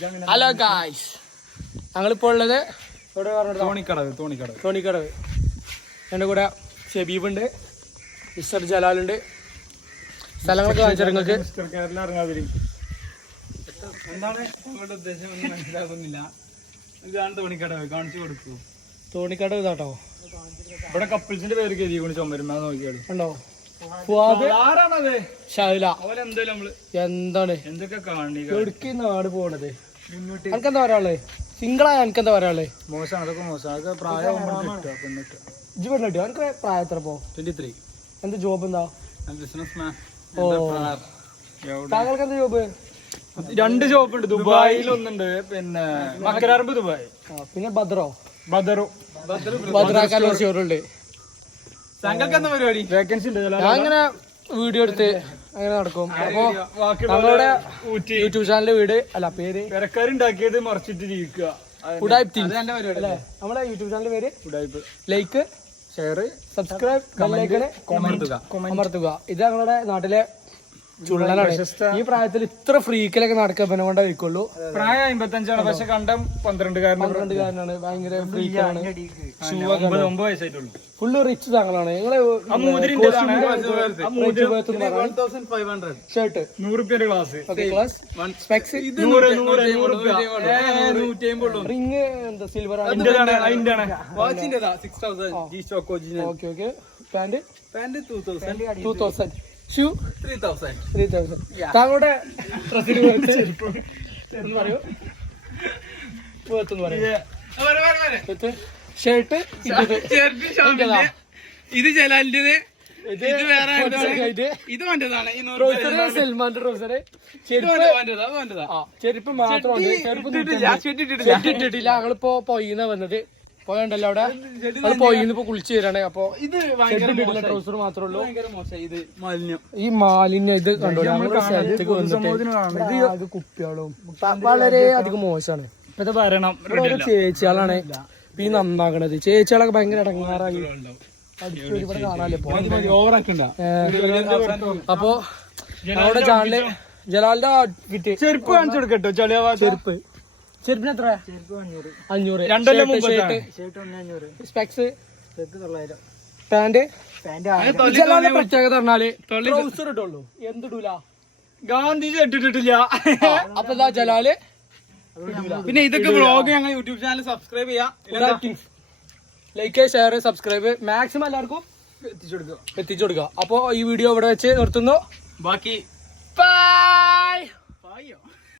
Hello guys, ഞങ്ങളിപ്പോൾ ഉള്ളത് തോണിക്കടവ്. എൻ്റെ കൂടെ ഷബീബുണ്ട്, മിസ്റ്റർ ജലാലുണ്ട്. സ്ഥലങ്ങളൊക്കെ കാണിച്ചാൽ നിങ്ങൾക്ക് എന്താണ് നിങ്ങളുടെ ഉദ്ദേശം ഒന്നും മനസ്സിലാകുന്നില്ല. ഇതാണ് തോണിക്കടവ്, കാണിച്ചു കൊടുക്കൂ. തോണിക്കടവ് ഇതാട്ടോ. ഇവിടെ കപ്പിൾസിന്റെ പേര് കരുതി ചുമരുമ്പോ നോക്കിയാളി ഉണ്ടോ? ആരാണത്? ഷാഹില. അവരെന്തായാലും നമ്മള് എന്താണ് എന്തൊക്കെ കാണി എവിടേക്ക് നാട് പോണത്? എനിക്കെന്താ പറയാനുള്ളത്? സിംഗിളായ എനിക്കെന്താ പറയാനുള്ളത്? മോശമാണ്, അതൊക്കെ മോശം. അതൊക്കെ പ്രായം ഇജ്ജ് പെണ്ണിട്ടോ? എനിക്ക് പ്രായം എത്ര പോ? 23. എന്ത് ജോബ്? എന്താ ബിസിനസ് മാൻ. താങ്കൾക്ക് എന്താ ജോബ്? 2 ഷോപ്പ് ഉണ്ട്. ദുബായിൽ ഒന്നുണ്ട്, പിന്നെ മക്കരാർമ്പ് ദുബായ്. പിന്നെ ബദ്രാക്കാനുള്ള ഷോറുണ്ട്. താങ്കൾക്ക് എന്താ പരിപാടി? വേക്കൻസി ഉണ്ട്. ഞാൻ അങ്ങനെ വീഡിയോ എടുത്ത് അങ്ങനെ നടക്കും. അപ്പൊ നമ്മളുടെ യൂട്യൂബ് ചാനലിന്റെ വീട് അല്ല പേര് പെരക്കാരുണ്ടാക്കിയത് മറിച്ചിട്ട് ജീവിക്കുക. നമ്മളെ യൂട്യൂബ് ചാനലിന്റെ പേര് ലൈക്ക്, ഷെയർ, സബ്സ്ക്രൈബ്, അമർത്തുക. ഇത് ഞങ്ങളുടെ നാട്ടിലെ ചുള്ളനാണ്. ഈ പ്രായത്തിൽ ഇത്ര ഫ്രീക്കിലൊക്കെ നടക്കാൻ പിന്നെ കൊണ്ടേ ഇരിക്കുള്ളൂ. പ്രായം 55ആണ്, പക്ഷെ കണ്ടം 12-കാരനാണ്. ഭയങ്കര ഫ്രീക്കാണ്. 9 വയസ്സായിട്ടുള്ളൂ. ഫുള്ള് റിച്ച് താങ്കളാണ്. നിങ്ങള് ഷർട്ട് 100 ക്ലാസ്, റിങ് എന്താ സിൽവർ ആണ്. Pant 2000, shoe 3000. താങ്കളുടെ ഷർട്ട് ഇത് ജലാലിന്റേത്, ഇത് വേറെ ഇത് വേണ്ടതാണ്. സൽമാന്റെ ട്രൗസർ. ചെരുപ്പ് മാത്രമുണ്ട്. ഇട്ടിട്ടില്ല. ഞങ്ങളിപ്പോ പൊയ്യുന്ന വന്നത്. പോയണ്ടല്ലോ അവിടെ പോയിന്ന് ഇപ്പൊ കുളിച്ചു വരാണ്. അപ്പൊ ട്രൗസർ മാത്രമേ ഉള്ളൂ. ഈ മാലിന്യം ഇത് കണ്ടോ? ഞങ്ങളുടെ സ്ഥലത്തേക്ക് വന്നിട്ട് കുപ്പികളും വളരെ അധികം മോശമാണ്. ഇത് ഭരണം ചേച്ചിയാളാണ് ഈ നന്നാക്കണത്. ചേച്ചിയാളൊക്കെ ഭയങ്കര ഇടങ്ങാറായി ഇവിടെ കാണാല്ലോ. അപ്പൊ നമ്മുടെ ചാനല് ജലാലിന്റെ ഔട്ട്ഫിറ്റ് ചെരുപ്പ് കാണിച്ചു കൊടുക്കട്ടോ. ചെരുപ്പിന് എത്ര? 500. സ്പെക്സ് 900. പാന്റ് ജലാലിന്റെ പ്രത്യേകത പറഞ്ഞാല് ട്രൗസർ ഇട്ടുള്ളൂ, എന്തിടൂല. ഗാന്ധിജി ഇട്ടിട്ടില്ല. അപ്പൊ എന്താ ജലാല്. പിന്നെ ഇതൊക്കെ വ്ളോഗ് ഞങ്ങൾ യൂട്യൂബ് ചാനൽ സബ്സ്ക്രൈബ് ചെയ്യാം. ലൈക്ക്, ഷെയർ, സബ്സ്ക്രൈബ് മാക്സിമം എല്ലാവർക്കും എത്തിച്ചു കൊടുക്കുക. അപ്പൊ ഈ വീഡിയോ ഇവിടെ വെച്ച് നിർത്തുന്നു. ബാക്കി ബൈ.